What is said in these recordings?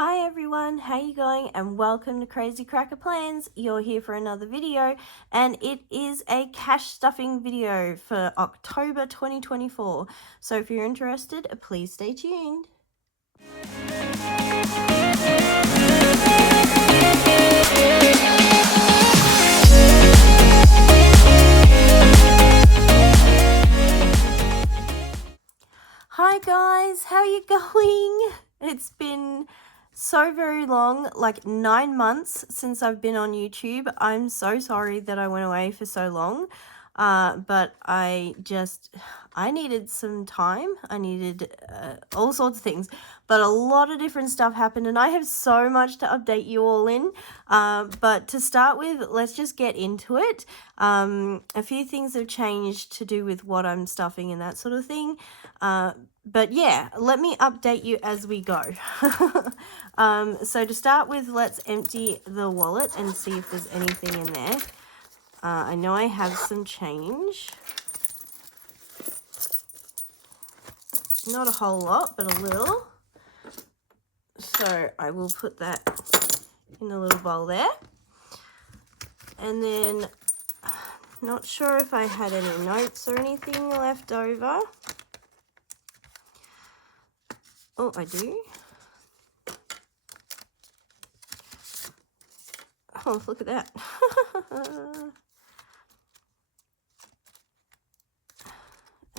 Hi everyone, how you going? And welcome to Crazy Cracker Plans. You're here for another video, and it is a cash stuffing video for October 2024. So if you're interested, please stay tuned. Hi guys, how are you going? It's been so very long, like 9 months since I've been on YouTube. I'm so sorry that I went away for so long, but I needed some time. I needed all sorts of things, but a lot of different stuff happened, and I have so much to update you all in. But to start with, let's just get into it. A few things have changed to do with what I'm stuffing and that sort of thing. But yeah, let me update you as we go. So to start with, let's empty the wallet and see if there's anything in there. I know I have some change. Not a whole lot, but a little. So I will put that in the little bowl there. And then, not sure if I had any notes or anything left over. Oh, I do. Oh, look at that.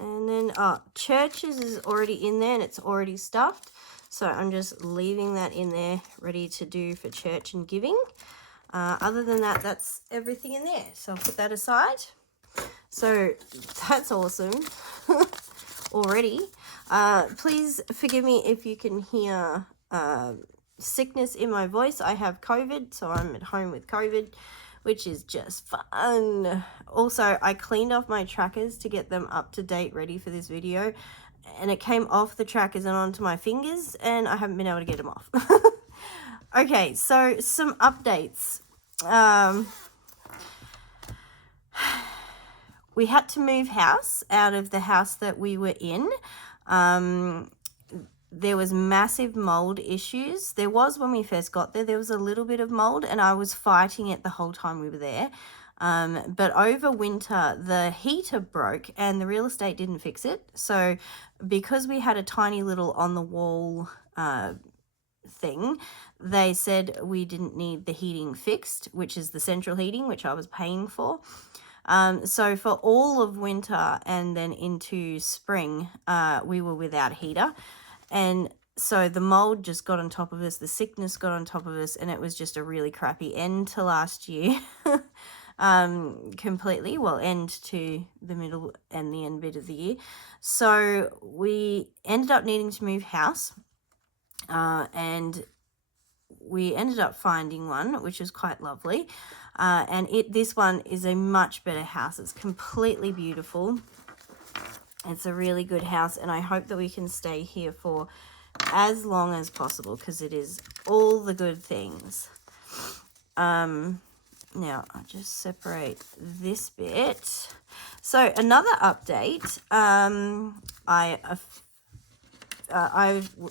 And then, churches is already in there and it's already stuffed. So I'm just leaving that in there, ready to do for church and giving. Other than that, that's everything in there. So I'll put that aside. So that's awesome already. Please forgive me if you can hear sickness in my voice. I have COVID, so I'm at home with COVID, which is just fun. Also, I cleaned off my trackers to get them up to date, ready for this video, and it came off the trackers and onto my fingers, and I haven't been able to get them off. Okay, so some updates. We had to move house out of the house that we were in. There was massive mold issues. There was when we first got there. There was a little bit of mold, and I was fighting it the whole time we were there. But over winter, the heater broke and the real estate didn't fix it. So because we had a tiny little on-the-wall thing, they said we didn't need the heating fixed, which is the central heating, which I was paying for. So for all of winter and then into spring, we were without a heater. And so the mold just got on top of us, the sickness got on top of us, and it was just a really crappy end to last year. Completely, well, end to the middle and the end bit of the year. So we ended up needing to move house, and we ended up finding one, which was quite lovely. And this one is a much better house. It's completely beautiful. It's a really good house, and I hope that we can stay here for as long as possible because it is all the good things. Now, I'll just separate this bit. So another update, I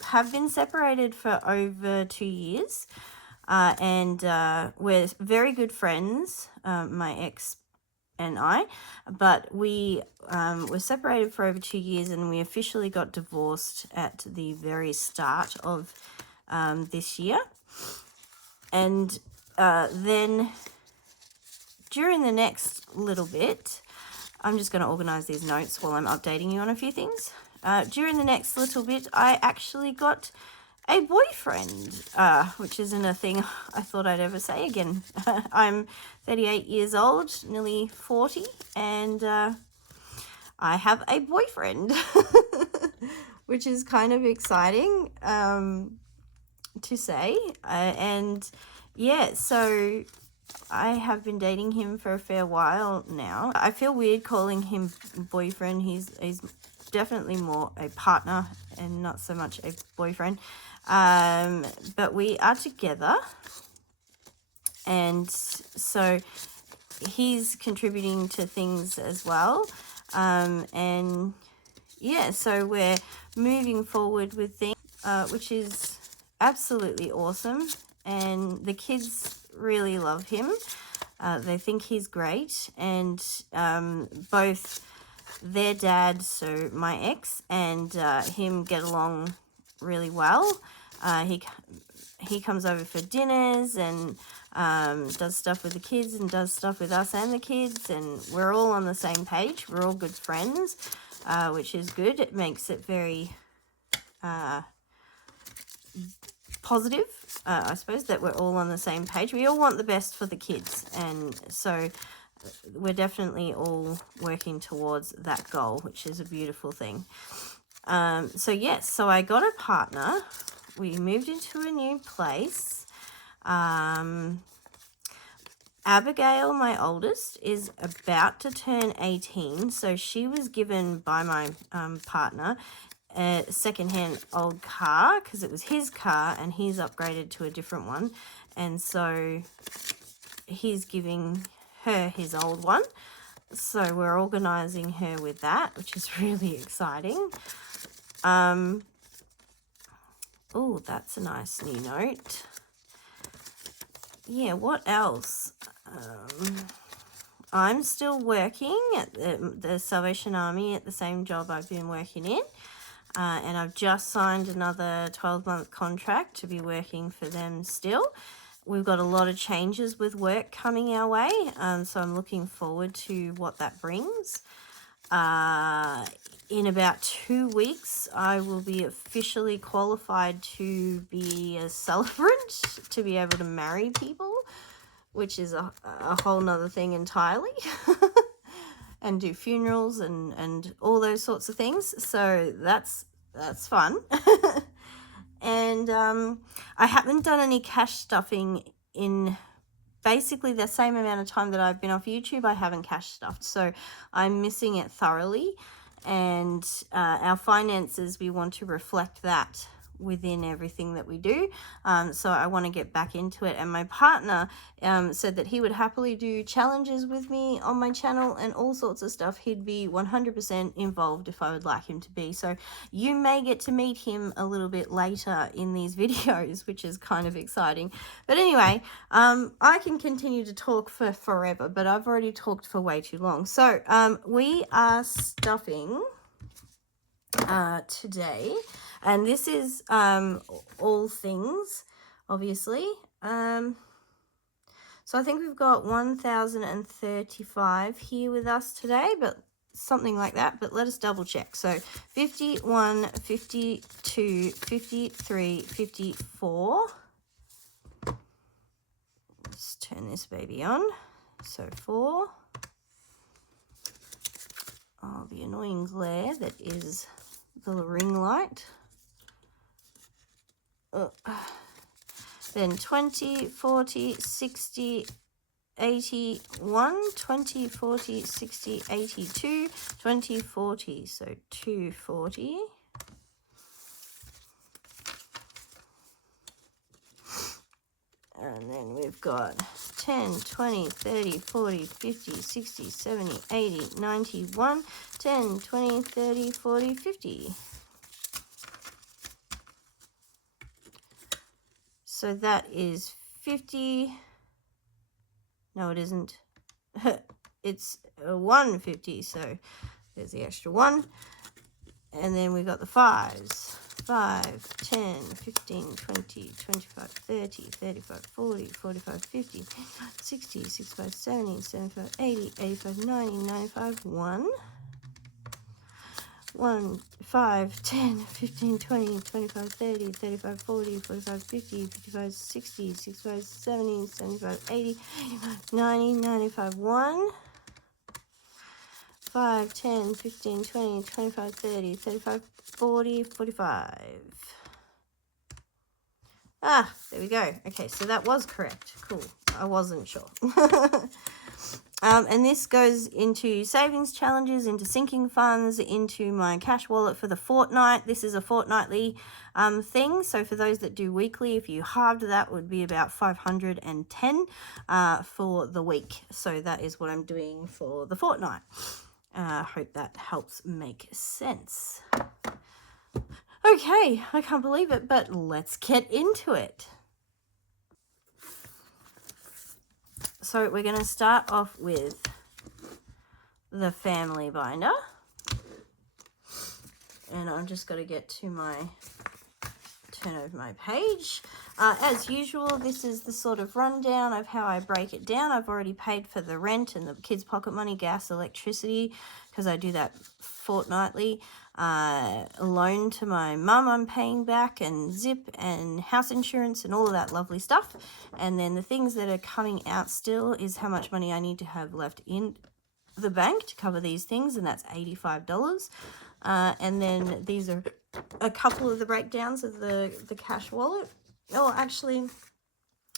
have been separated for over 2 years, and we're very good friends, my ex and I, but we were separated for over 2 years, and we officially got divorced at the very start of this year. And then during the next little bit, I'm just going to organize these notes while I'm updating you on a few things. During the next little bit, I actually got a boyfriend, which isn't a thing I thought I'd ever say again. I'm 38 years old, nearly 40, and I have a boyfriend, which is kind of exciting to say. And yeah, so I have been dating him for a fair while now. I feel weird calling him boyfriend. He's definitely more a partner and not so much a boyfriend. But we are together, and so he's contributing to things as well. And yeah, so we're moving forward with things, which is absolutely awesome, and the kids really love him. They think he's great, and both their dad, so my ex, and him get along really well. He comes over for dinners and does stuff with the kids and does stuff with us and the kids, and we're all on the same page. We're all good friends, which is good. It makes it very positive, I suppose, that we're all on the same page. We all want the best for the kids, and so we're definitely all working towards that goal, which is a beautiful thing. So yes, so I got a partner. We moved into a new place. Abigail, my oldest, is about to turn 18, so she was given by my partner a secondhand old car because it was his car and he's upgraded to a different one, and so he's giving her his old one. So we're organizing her with that, which is really exciting. Oh, that's a nice new note. Yeah, what else? I'm still working at the Salvation Army at the same job I've been working in. And I've just signed another 12-month contract to be working for them still. We've got a lot of changes with work coming our way, so I'm looking forward to what that brings. In about 2 weeks, I will be officially qualified to be a celebrant, to be able to marry people, which is a whole nother thing entirely. And do funerals and all those sorts of things. So that's fun. And I haven't done any cash stuffing in basically the same amount of time that I've been off YouTube. I haven't cash stuffed, so I'm missing it thoroughly. And our finances, we want to reflect that within everything that we do. So I want to get back into it. And my partner said that he would happily do challenges with me on my channel and all sorts of stuff. He'd be 100% involved if I would like him to be. So you may get to meet him a little bit later in these videos, which is kind of exciting. But anyway, I can continue to talk for forever, but I've already talked for way too long. So we are stuffing today, and this is all things, obviously. So I think we've got 1035 here with us today, but something like that, but let us double check. So 51, 52, 53, 54. Let's turn this baby on. So 4. Oh, the annoying glare that is the ring light. Then 20, 40, 60, 81, 20, 40, 60, 82, 20, 40, so 240. And then we've got 10, 20, 30, 40, 50, 60, 70, 80, 91, 10, 20, 30, 40, 50. So that is 50. No, it isn't. It's a 150, so there's the extra 1. And then we got the 5s. 5, 10, 15, 20, 25, 30, 35, 40, 45, 50, 60, 65, 70, 75, 80, 85, 90, 95, 1. 1, 5, 10, 15, 20, 25, 30, 35, 40, 45, 50, 55, 60, 65, 70, 75, 80, 85, 90, 95, 1. 5, 10, 15, 20, 25, 30, 35, 40, 45. Ah, there we go. Okay, so that was correct. Cool. I wasn't sure. And this goes into savings challenges, into sinking funds, into my cash wallet for the fortnight. This is a fortnightly thing. So for those that do weekly, if you halved that, would be about 510 for the week. So that is what I'm doing for the fortnight. I hope that helps make sense. Okay, I can't believe it, but let's get into it. So we're going to start off with the family binder. And I'm just got to get to turn over my page. As usual, this is the sort of rundown of how I break it down. I've already paid for the rent and the kids' pocket money, gas, electricity, because I do that fortnightly. A loan to my mum I'm paying back, and zip and house insurance and all of that lovely stuff. And then the things that are coming out still is how much money I need to have left in the bank to cover these things, and that's $85. And then these are a couple of the breakdowns of the cash wallet. Oh, actually,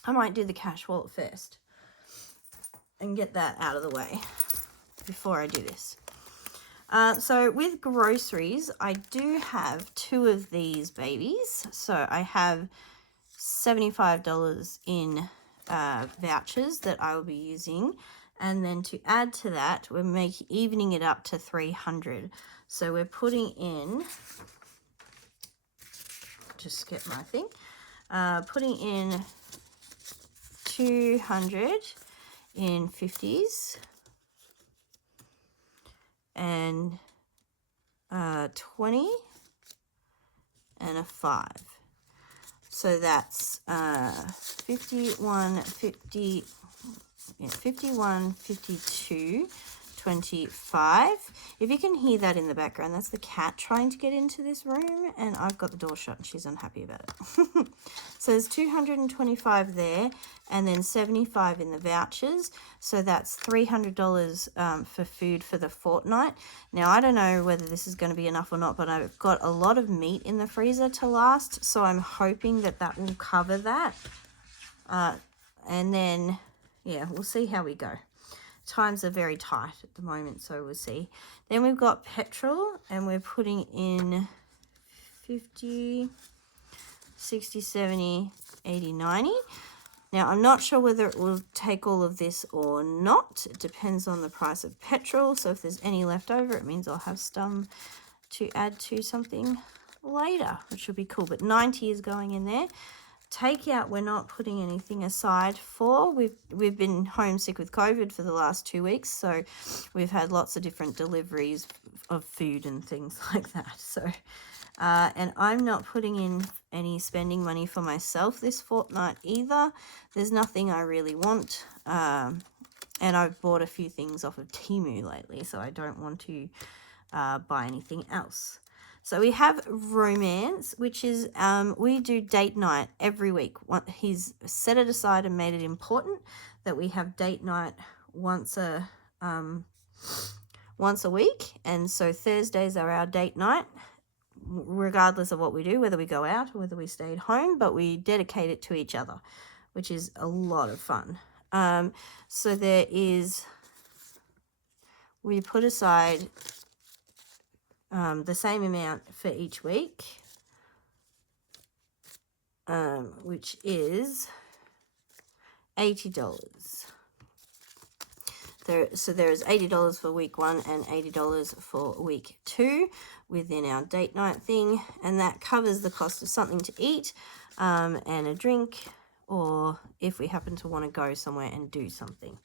I might do the cash wallet first and get that out of the way before I do this. So with groceries, I do have 2 of these babies. So I have $75 in vouchers that I will be using. And then to add to that, we're evening it up to $300. So we're putting in, just get my thing, putting in $200 in 50s and 20 and a 5. So that's 51, 50, 51, 52, 25. If you can hear that in the background, that's the cat trying to get into this room, and I've got the door shut and she's unhappy about it. So there's 225 there, and then 75 in the vouchers. So that's $300 for food for the fortnight. Now, I don't know whether this is going to be enough or not, but I've got a lot of meat in the freezer to last, so I'm hoping that that will cover that. And then, yeah, we'll see how we go. Times are very tight at the moment, so we'll see. Then we've got petrol, and we're putting in 50, 60, 70, 80, 90. Now, I'm not sure whether it will take all of this or not. It depends on the price of petrol. So if there's any left over, it means I'll have some to add to something later, which will be cool. But 90 is going in there. Takeout, we're not putting anything aside for. We've been homesick with COVID for the last 2 weeks, so we've had lots of different deliveries of food and things like that. So, and I'm not putting in any spending money for myself this fortnight either. There's nothing I really want, and I've bought a few things off of Temu lately, so I don't want to buy anything else. So we have romance, which is we do date night every week. He's set it aside and made it important that we have date night once a week, and so Thursdays are our date night, regardless of what we do, whether we go out or whether we stay at home, but we dedicate it to each other, which is a lot of fun. So we put aside the same amount for each week, which is $80. So there is $80 for week 1 and $80 for week 2 within our date night thing, and that covers the cost of something to eat and a drink, or if we happen to want to go somewhere and do something.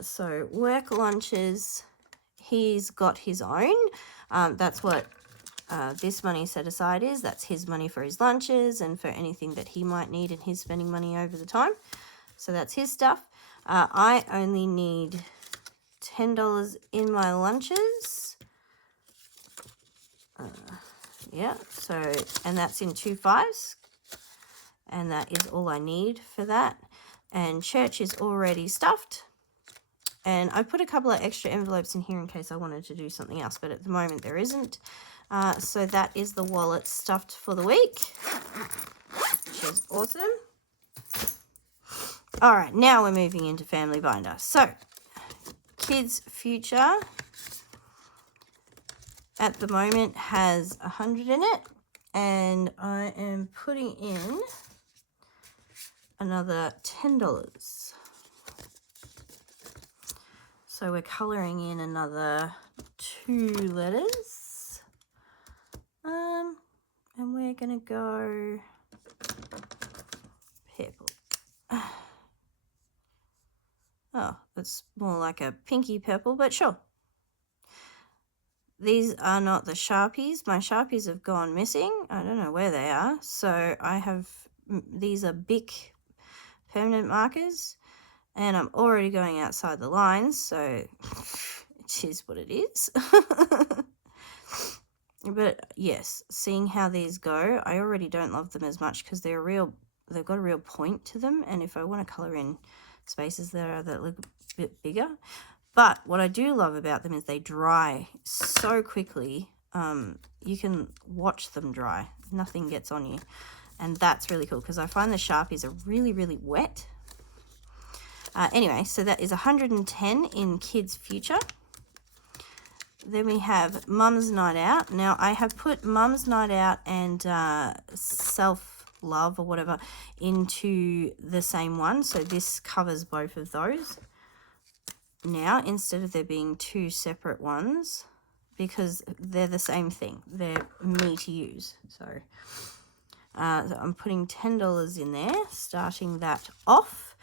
So work lunches, he's got his own. That's what this money set aside is. That's his money for his lunches and for anything that he might need, and he's spending money over the time. So that's his stuff. I only need $10 in my lunches. Yeah, so, and that's in 2 5s. And that is all I need for that. And church is already stuffed. And I put a couple of extra envelopes in here in case I wanted to do something else, but at the moment there isn't. So that is the wallet stuffed for the week, which is awesome. All right, now we're moving into family binder. So, kids' future at the moment has 100 in it, and I am putting in another $10. So we're colouring in another 2 letters. And we're gonna go purple. Oh, it's more like a pinky purple, but sure. These are not the Sharpies. My Sharpies have gone missing. I don't know where they are. So I have, these are Bic permanent markers, and I'm already going outside the lines, so it is what it is. But yes, seeing how these go, I already don't love them as much because they've got a real point to them, and if I want to color in spaces that look a bit bigger. But what I do love about them is they dry so quickly. You can watch them dry. Nothing gets on you. And that's really cool because I find the Sharpies are really, really wet. Anyway, so that is 110 in Kids Future. Then we have Mum's Night Out. Now, I have put Mum's Night Out and Self-Love or whatever into the same one. So this covers both of those now, instead of there being two separate ones, because they're the same thing. They're me to use. So I'm putting $10 in there, starting that off.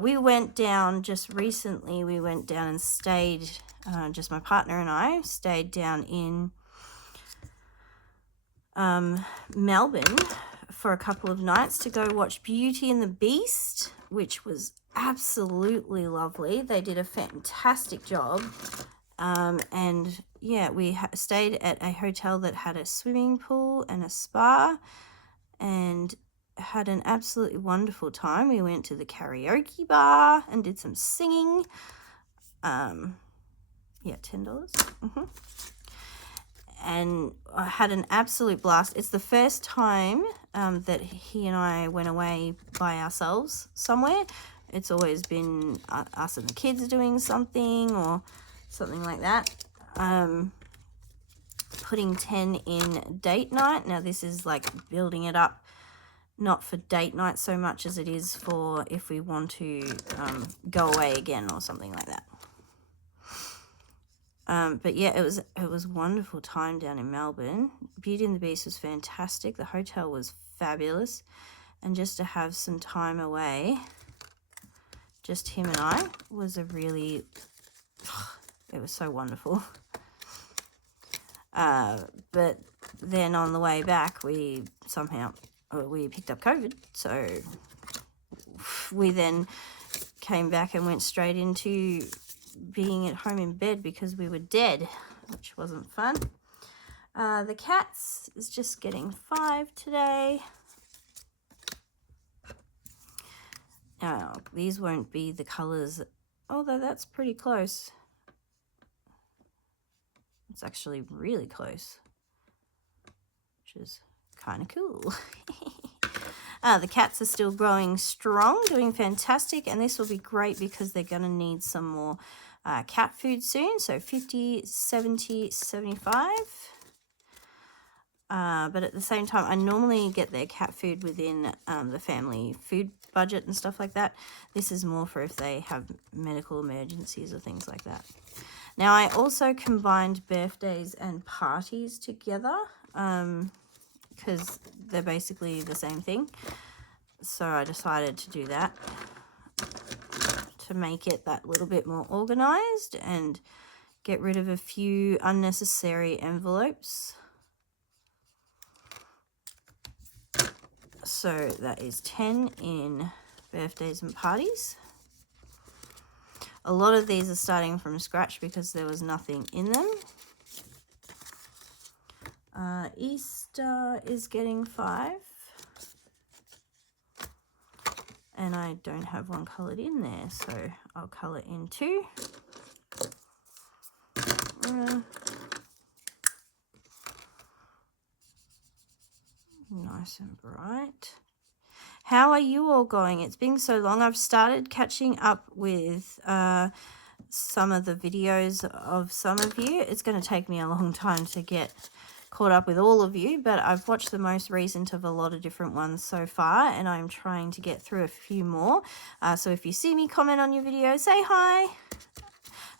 We went down just recently. We went down and stayed, just my partner and I stayed down in Melbourne for a couple of nights to go watch Beauty and the Beast, which was absolutely lovely. They did a fantastic job. And yeah, we stayed at a hotel that had a swimming pool and a spa, and had an absolutely wonderful time. We went to the karaoke bar and did some singing. Yeah, $10. And I had an absolute blast. It's the first time that he and I went away by ourselves somewhere. It's always been us and the kids doing something or something like that. Putting 10 in date night. Now this is like building it up, not for date night so much as it is for if we want to go away again or something like that. But yeah, it was a wonderful time down in Melbourne. Beauty and the Beast was fantastic. The hotel was fabulous. And just to have some time away, just him and I, was it was so wonderful. But then on the way back, we picked up COVID. So we then came back and went straight into being at home in bed because we were dead, which wasn't fun. The cats is just getting 5 today. These won't be the colors, although that's pretty close. It's actually really close, which is kind of cool. The cats are still growing strong, doing fantastic, and this will be great because they're going to need some more cat food soon. So 50, 70, 75. But at the same time, I normally get their cat food within the family food budget and stuff like that. This is more for if they have medical emergencies or things like that. Now, I also combined birthdays and parties together because they're basically the same thing. So I decided to do that to make it that little bit more organized and get rid of a few unnecessary envelopes. So that is 10 in birthdays and parties. A lot of these are starting from scratch because there was nothing in them. Easter is getting 5. And I don't have one coloured in there, so I'll colour in 2. Nice and bright. How are you all going? It's been so long. I've started catching up with some of the videos of some of you. It's going to take me a long time to get caught up with all of you, but I've watched the most recent of a lot of different ones so far, and I'm trying to get through a few more. So if you see me comment on your video, say hi.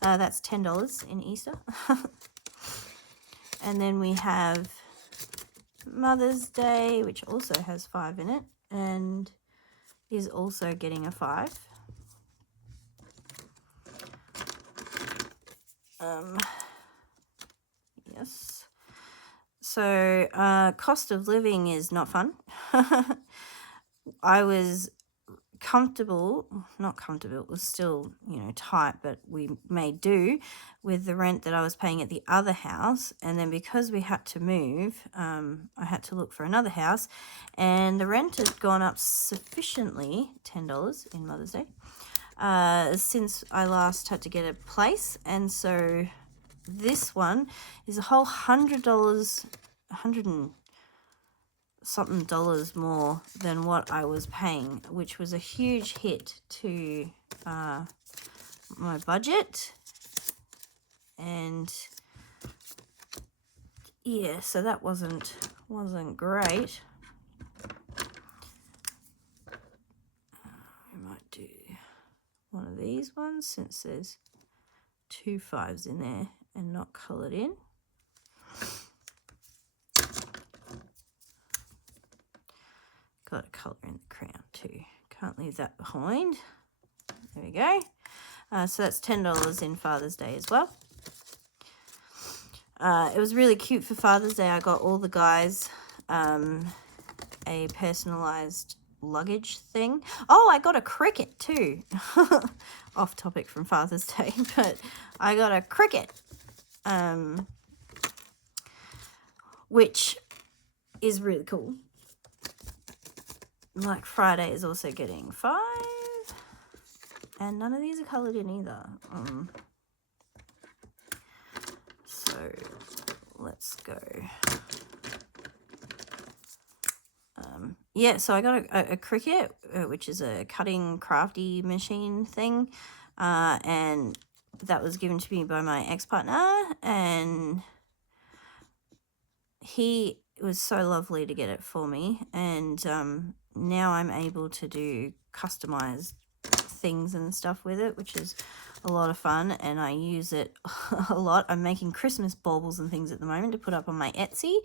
That's $10 in Easter. And then we have Mother's Day, which also has 5 in it and is also getting a 5. Yes. So cost of living is not fun. I was not comfortable, it was still, tight, but we made do with the rent that I was paying at the other house. And then because we had to move, I had to look for another house, and the rent had gone up sufficiently, $10 in Mother's Day, since I last had to get a place. And so this one is a whole $100, 100 and something dollars more than what I was paying, which was a huge hit to my budget. And yeah, so that wasn't great. We might do one of these ones since there's 2 5s in there and not coloured in. Got a colour in the crown too. Can't leave that behind. There we go. So that's $10 in Father's Day as well. It was really cute for Father's Day. I got all the guys a personalised luggage thing. Oh, I got a cricket too. Off topic from Father's Day, but I got a cricket, which is really cool. Black Friday is also getting 5, and none of these are coloured in either. So let's go. Yeah, so I got a Cricut, which is a cutting crafty machine thing, and that was given to me by my ex-partner, and he was so lovely to get it for me, and now I'm able to do customized things and stuff with it, which is a lot of fun, and I use it a lot. I'm making Christmas baubles and things at the moment to put up on my Etsy,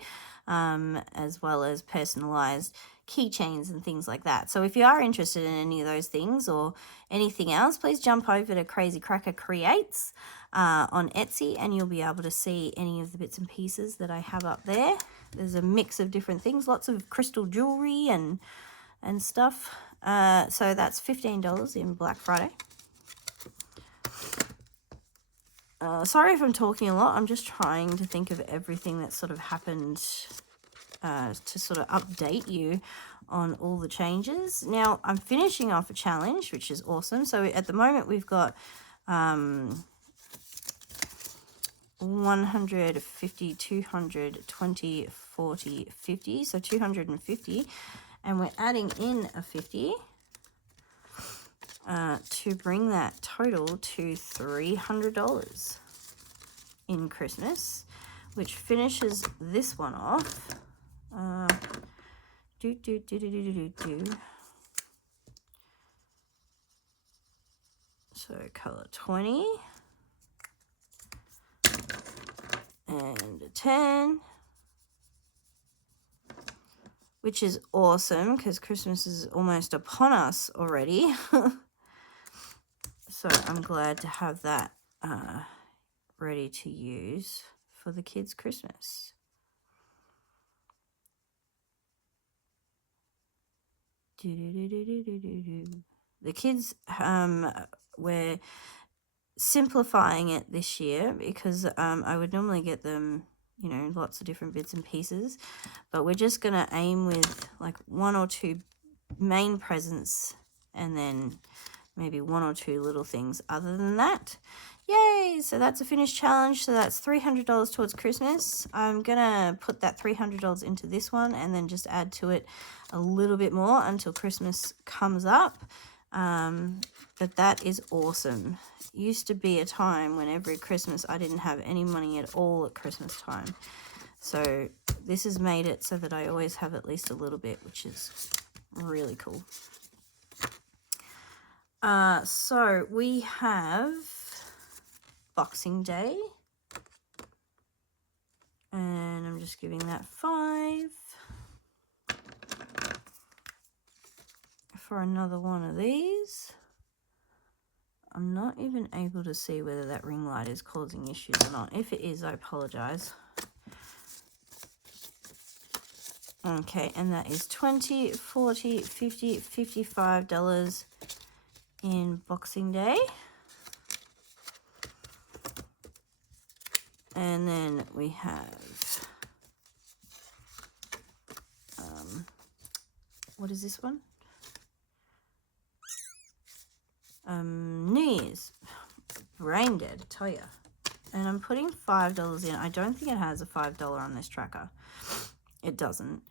as well as personalized keychains and things like that. So if you are interested in any of those things or anything else, please jump over to Crazy Cracker Creates on Etsy, and you'll be able to see any of the bits and pieces that I have up there. There's a mix of different things, lots of crystal jewelry and stuff. So that's $15 in Black Friday. Sorry if I'm talking a lot. I'm just trying to think of everything that sort of happened to sort of update you on all the changes. Now, I'm finishing off a challenge, which is awesome. So at the moment, we've got 150, 200, 20, 40, 50. So 250. And we're adding in a 50 to bring that total to $300 in Christmas, which finishes this one off. So color 20 and a 10, which is awesome because Christmas is almost upon us already. So I'm glad to have that ready to use for the kids' Christmas. The kids, we're simplifying it this year because I would normally get them, lots of different bits and pieces, but we're just going to aim with like 1 or 2 main presents and then maybe 1 or 2 little things other than that. Yay! So that's a finished challenge. So that's $300 towards Christmas. I'm going to put that $300 into this one and then just add to it a little bit more until Christmas comes up. But that is awesome. Used to be a time when every Christmas I didn't have any money at all at Christmas time. So this has made it so that I always have at least a little bit, which is really cool. So we have Boxing Day, and I'm just giving that 5. for another one of these. I'm not even able to see whether that ring light is causing issues or not. If it is, I apologize. Okay, and that is $20, $40, $50, $55 in Boxing Day. And then we have, what is this one? New Year's. Brain dead, I tell ya. And I'm putting $5 in. I don't think it has a $5 on this tracker. It doesn't.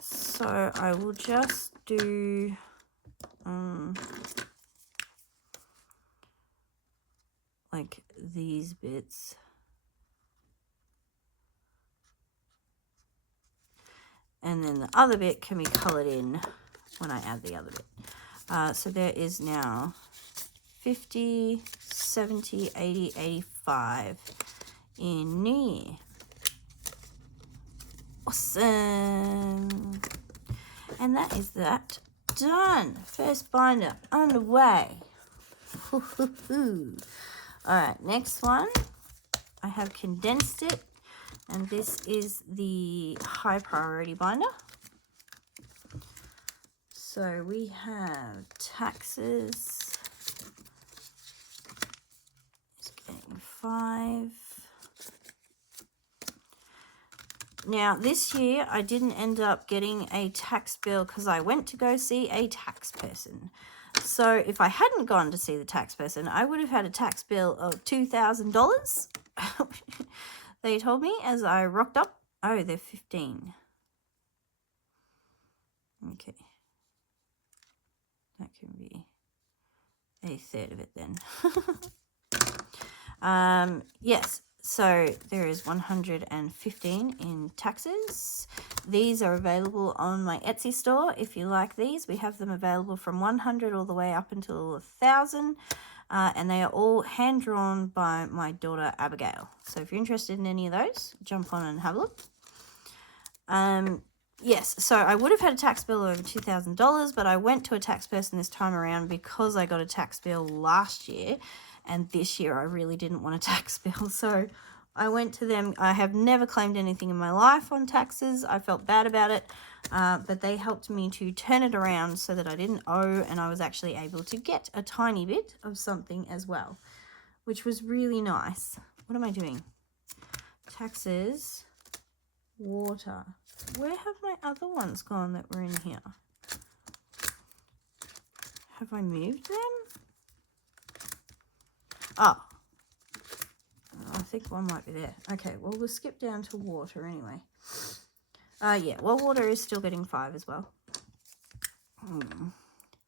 So I will just do like these bits. And then the other bit can be colored in when I add the other bit. So there is now 50, 70, 80, 85 in New Year. Awesome. And that is that done. First binder underway. All right, next one. I have condensed it, and this is the high priority binder. So we have taxes. It's getting 5. Now, this year, I didn't end up getting a tax bill because I went to go see a tax person. So if I hadn't gone to see the tax person, I would have had a tax bill of $2,000. They told me as I rocked up. Oh, they're 15. Okay. That can be a third of it then. Yes. So there is 115 in taxes. These are available on my Etsy store. If you like these, we have them available from 100 all the way up until 1,000. And they are all hand-drawn by my daughter, Abigail. So if you're interested in any of those, jump on and have a look. Yes, so I would have had a tax bill of over $2,000, but I went to a tax person this time around because I got a tax bill last year. And this year I really didn't want a tax bill. So I went to them. I have never claimed anything in my life on taxes. I felt bad about it. But they helped me to turn it around so that I didn't owe, and I was actually able to get a tiny bit of something as well, which was really nice. What am I doing? Taxes, water. Where have my other ones gone that were in here? Have I moved them? Oh, I think one might be there. Okay, well, we'll skip down to water anyway. Yeah, well, water is still getting 5 as well.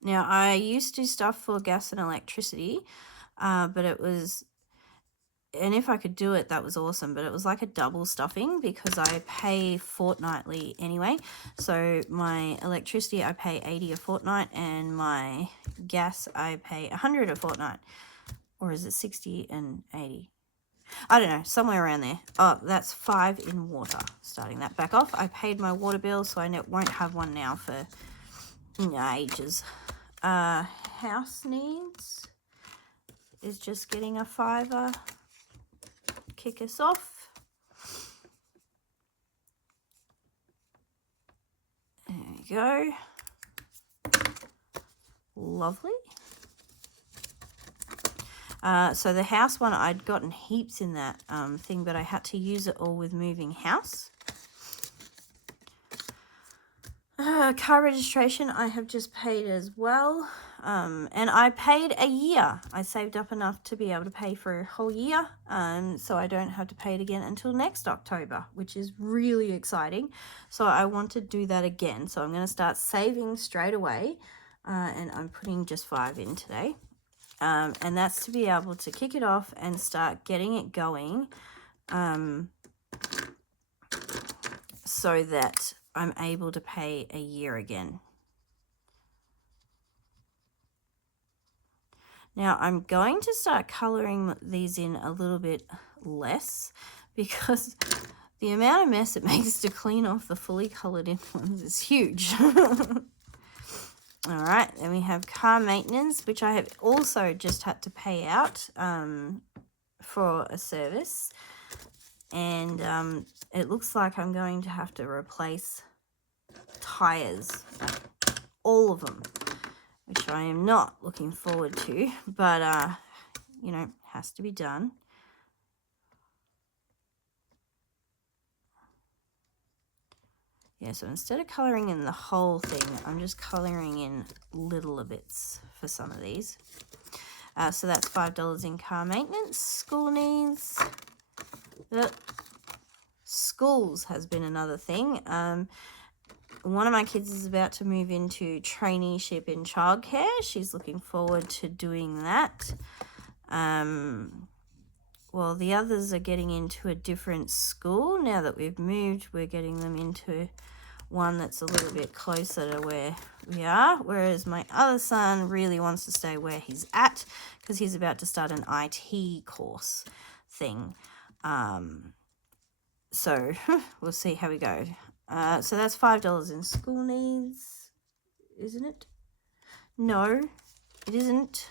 Now, I used to stuff for gas and electricity, but it was, and if I could do it, that was awesome, but it was like a double stuffing because I pay fortnightly anyway. So my electricity, I pay 80 a fortnight, and my gas, I pay 100 a fortnight. Or is it 60 and 80? I don't know, somewhere around there. Oh, that's 5 in water. Starting that back off. I paid my water bill, so I won't have one now for ages. House needs is just getting a $5. Kick us off. There we go. Lovely. So the house one, I'd gotten heaps in that thing, but I had to use it all with moving house. Car registration, I have just paid as well. And I paid a year. I saved up enough to be able to pay for a whole year. So I don't have to pay it again until next October, which is really exciting. So I want to do that again. So I'm going to start saving straight away. And I'm putting just 5 in today. And that's to be able to kick it off and start getting it going, so that I'm able to pay a year again. Now I'm going to start coloring these in a little bit less because The amount of mess it makes to clean off the fully coloured in ones is huge. All right, then we have car maintenance, which I have also just had to pay out for a service. And it looks like I'm going to have to replace tyres, all of them, which I am not looking forward to, but, you know, has to be done. Yeah, so instead of colouring in the whole thing, I'm just colouring in little bits for some of these. So that's $5 in car maintenance. School needs. Schools has been another thing. One of my kids is about to move into traineeship in childcare. She's looking forward to doing that. Well, the others are getting into a different school. Now that we've moved, we're getting them into one that's a little bit closer to where we are, whereas my other son really wants to stay where he's at because he's about to start an IT course thing. So we'll see how we go. So that's $5 in school needs, isn't it? No, it isn't,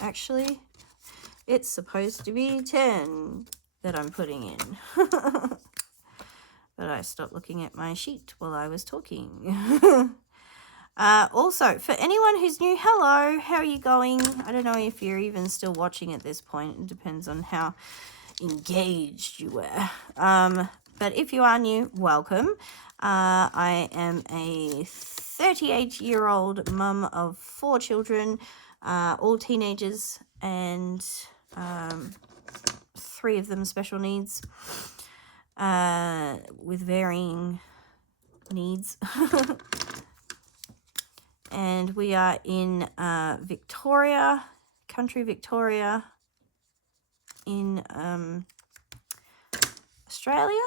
actually. It's supposed to be 10 that I'm putting in. But I stopped looking at my sheet while I was talking. Also, for anyone who's new, hello, how are you going? I don't know if you're even still watching at this point. It depends on how engaged you were. But if you are new, welcome. I am a 38-year-old mum of 4 children, all teenagers, and 3 of them special needs. With varying needs. And we are in Victoria, country Victoria, in Australia.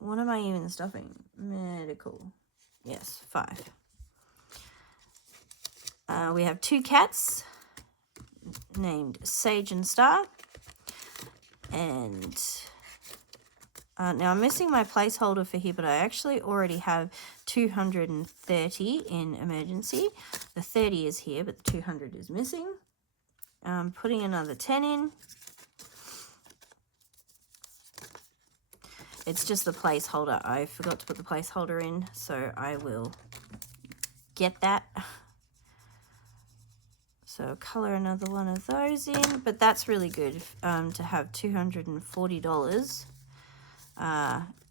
What am I even stuffing? Medical. Yes, 5. We have 2 cats named Sage and Star. And now I'm missing my placeholder for here, but I actually already have 230 in emergency. The 30 is here, but the 200 is missing. I'm putting another 10 in. It's just the placeholder. I forgot to put the placeholder in, so I will get that. So colour another one of those in, but that's really good to have $240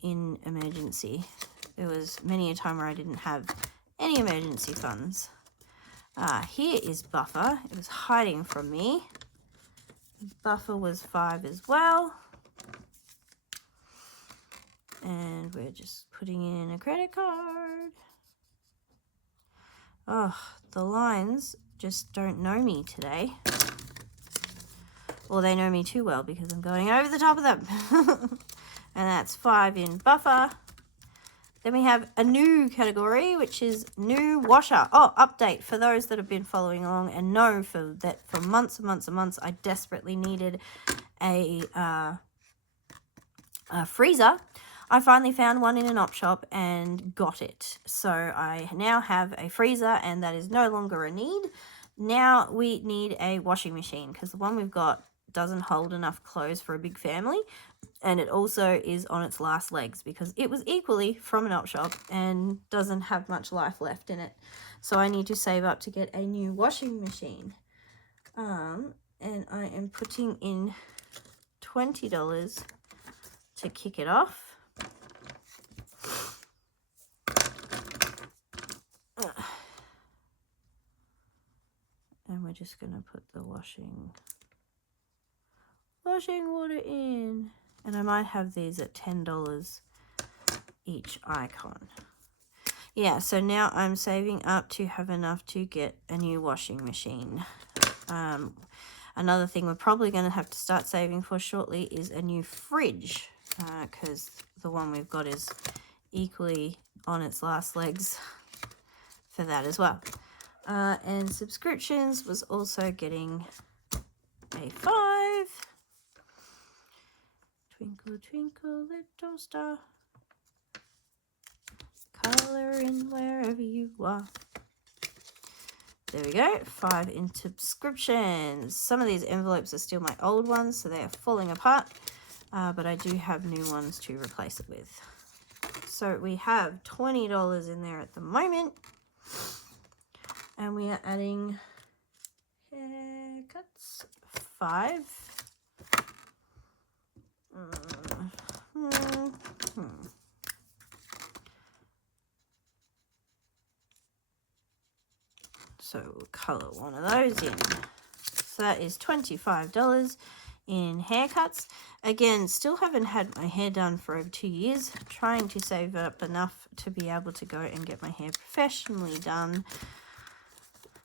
in emergency. There was many a time where I didn't have any emergency funds. Here is Buffer. It was hiding from me. Buffer was 5 as well. And we're just putting in a credit card. Oh, the lines just don't know me today. Well, they know me too well because I'm going over the top of them. And that's 5 in Buffer. Then we have a new category, which is new washer. Oh, update for those that have been following along and know for months and months and months, I desperately needed a freezer. I finally found one in an op shop and got it. So I now have a freezer, and that is no longer a need. Now we need a washing machine because the one we've got doesn't hold enough clothes for a big family. And it also is on its last legs because it was equally from an op shop and doesn't have much life left in it. So I need to save up to get a new washing machine. And I am putting in $20 to kick it off. And we're just going to put the washing water in. And I might have these at $10 each icon. Yeah, so now I'm saving up to have enough to get a new washing machine. Another thing we're probably going to have to start saving for shortly is a new fridge, because the one we've got is equally on its last legs for that as well. And subscriptions was also getting a 5. Twinkle, twinkle, little star, color in wherever you are. There we go, 5 in subscriptions. Some of these envelopes are still my old ones, so they are falling apart, but I do have new ones to replace it with. So we have $20 in there at the moment, and we are adding haircuts, 5. So we'll colour one of those in. So that is $25 in haircuts. Again, still haven't had my hair done for over 2 years. Trying to save up enough to be able to go and get my hair professionally done.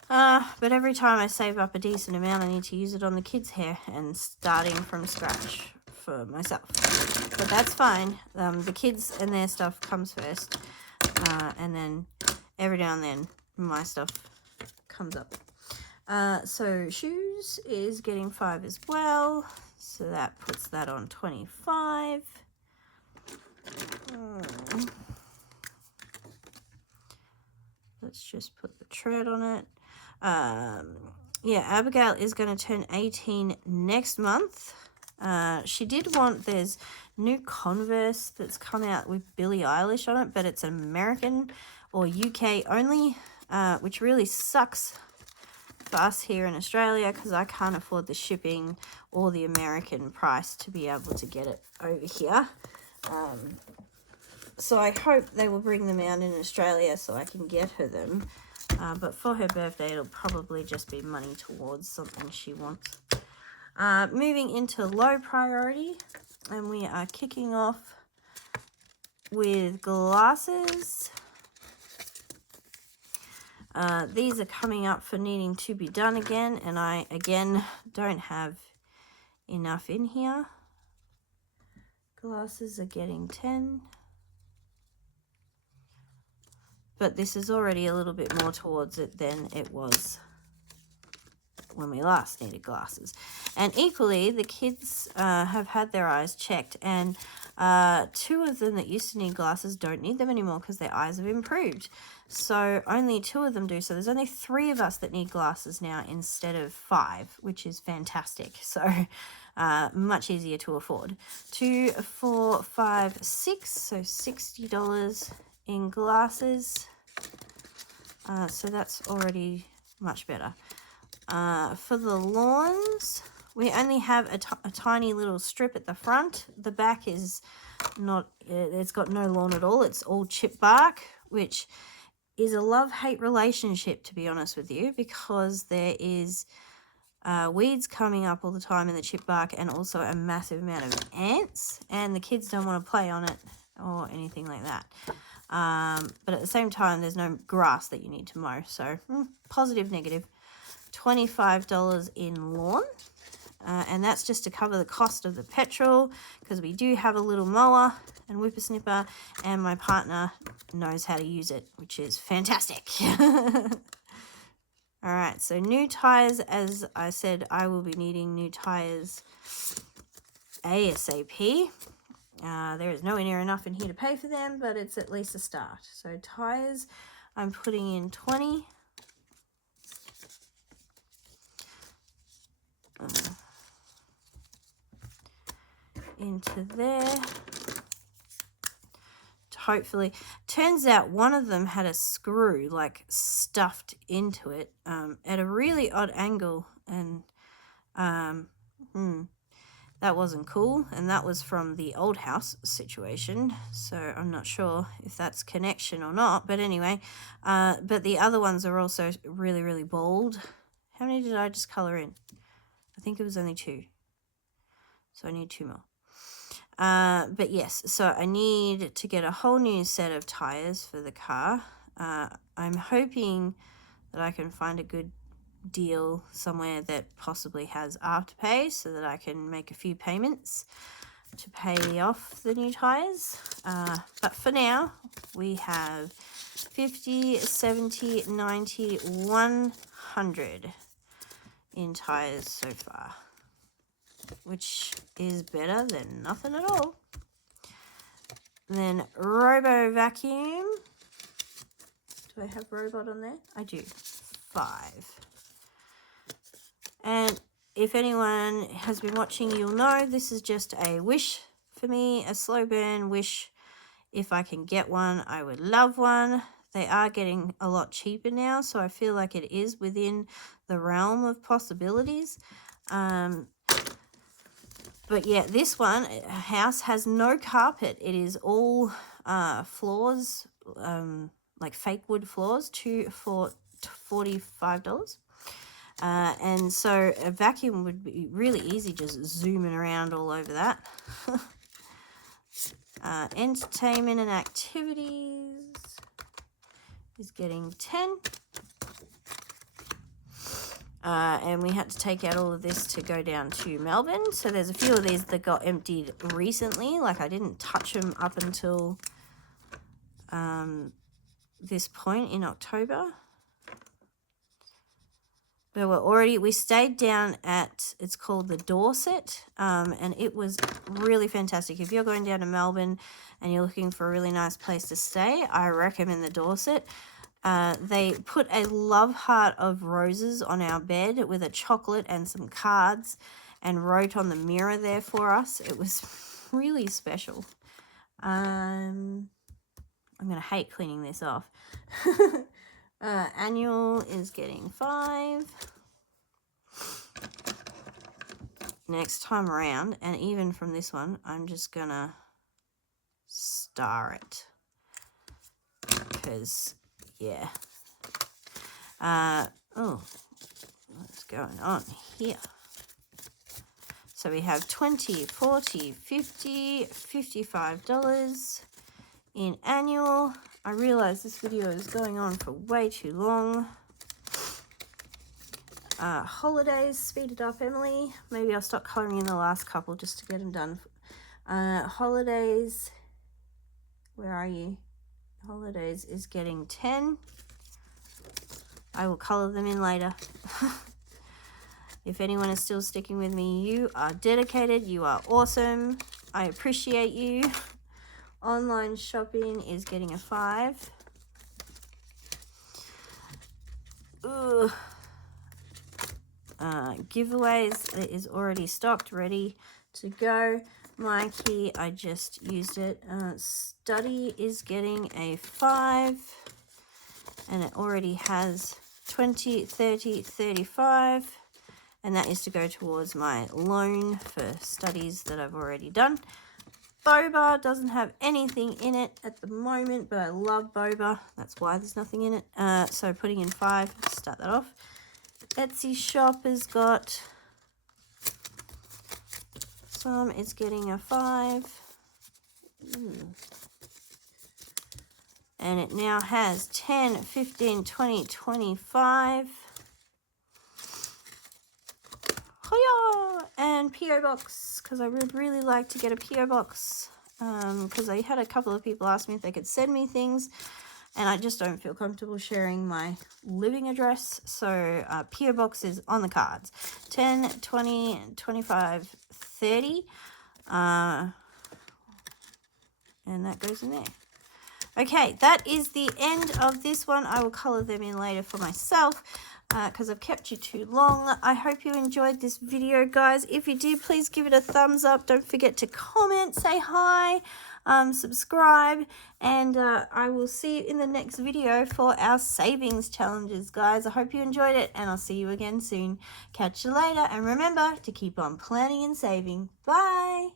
But every time I save up a decent amount, I need to use it on the kids' hair and starting from scratch for myself. But that's fine. The kids and their stuff comes first. And then every now and then my stuff comes up. So shoes is getting 5 as well. So that puts that on 25. Let's just put the tread on it. Yeah, Abigail is going to turn 18 next month. She did want, there's new Converse that's come out with Billie Eilish on it, but it's American or UK only, which really sucks for us here in Australia because I can't afford the shipping or the American price to be able to get it over here. So I hope they will bring them out in Australia so I can get her them. But for her birthday, it'll probably just be money towards something she wants. Moving into low priority, and we are kicking off with glasses. These are coming up for needing to be done again, and I, again, don't have enough in here. Glasses are getting 10. But this is already a little bit more towards it than it was when we last needed glasses. And equally, the kids have had their eyes checked, and 2 of them that used to need glasses don't need them anymore because their eyes have improved. So only 2 of them do. So there's only 3 of us that need glasses now instead of 5, which is fantastic. So much easier to afford. 2, 4, 5, 6. So $60 in glasses. So that's already much better. For the lawns, we only have a tiny little strip at the front. The back is not, it's got no lawn at all. It's all chip bark, which is a love-hate relationship, to be honest with you, because there is weeds coming up all the time in the chip bark and also a massive amount of ants, and the kids don't want to play on it or anything like that. But at the same time, there's no grass that you need to mow. So positive, negative. $25 in lawn. And that's just to cover the cost of the petrol, because we do have a little mower and whippersnipper, and my partner knows how to use it, which is fantastic. All right, so new tires. As I said, I will be needing new tires ASAP. There is nowhere near enough in here to pay for them, but it's at least a start. So tires, I'm putting in 20. Into there. Hopefully, turns out one of them had a screw like stuffed into it at a really odd angle, and that wasn't cool, and that was from the old house situation, so I'm not sure if that's connection or not, but anyway, but the other ones are also really, really bold. How many did I just colour in? I think it was only 2, so I need 2 more. But yes, so I need to get a whole new set of tires for the car. I'm hoping that I can find a good deal somewhere that possibly has Afterpay so that I can make a few payments to pay off the new tires. But for now, we have 50, 70, 90, 100 in tires so far. which is better than nothing at all. Then Robo Vacuum. Do I have robot on there? I do. 5. And if anyone has been watching, you'll know this is just a wish for me, a slow burn wish. If I can get one, I would love one. They are getting a lot cheaper now, so I feel like it is within the realm of possibilities. But yeah, this one, house has no carpet. It is all floors, like fake wood floors, for $45. And so a vacuum would be really easy, just zooming around all over that. Entertainment and activities is getting 10. And we had to take out all of this to go down to Melbourne. So there's a few of these that got emptied recently. Like I didn't touch them up until this point in October. But we stayed down at, it's called the Dorset, and it was really fantastic. If you're going down to Melbourne and you're looking for a really nice place to stay, I recommend the Dorset. They put a love heart of roses on our bed with a chocolate and some cards and wrote on the mirror there for us. It was really special. I'm going to hate cleaning this off. Annual is getting 5. Next time around, and even from this one, I'm just going to star it. Because, yeah. Oh, what's going on here? So we have $20, $40, $50, $55 in annual. I realize this video is going on for way too long. Holidays, speed it up, Emily. Maybe I'll stop colouring in the last couple just to get them done. Holidays, where are you? Holidays is getting 10. I will colour them in later. If anyone is still sticking with me, you are dedicated. You are awesome. I appreciate you. Online shopping is getting a 5. Ugh. Giveaways, it is already stocked, ready to go. Mikey, I just used it. Study is getting a 5. And it already has 20, 30, 35. And that is to go towards my loan for studies that I've already done. Boba doesn't have anything in it at the moment, but I love boba. That's why there's nothing in it. So putting in 5, start that off. Etsy shop has got some. It's getting a 5. And it now has 10, 15, 20, 25. And P.O. Box, because I would really like to get a P.O. Box, because I had a couple of people ask me if they could send me things, and I just don't feel comfortable sharing my living address, so P.O. Box is on the cards. 10, 20, 25, 30, and that goes in there. Okay, that is the end of this one. I will colour them in later for myself, because I've kept you too long. I hope you enjoyed this video, guys. If you did, please give it a thumbs up. Don't forget to comment, say hi, subscribe, and I will see you in the next video for our savings challenges, guys. I hope you enjoyed it, and I'll see you again soon. Catch you later, and remember to keep on planning and saving. Bye!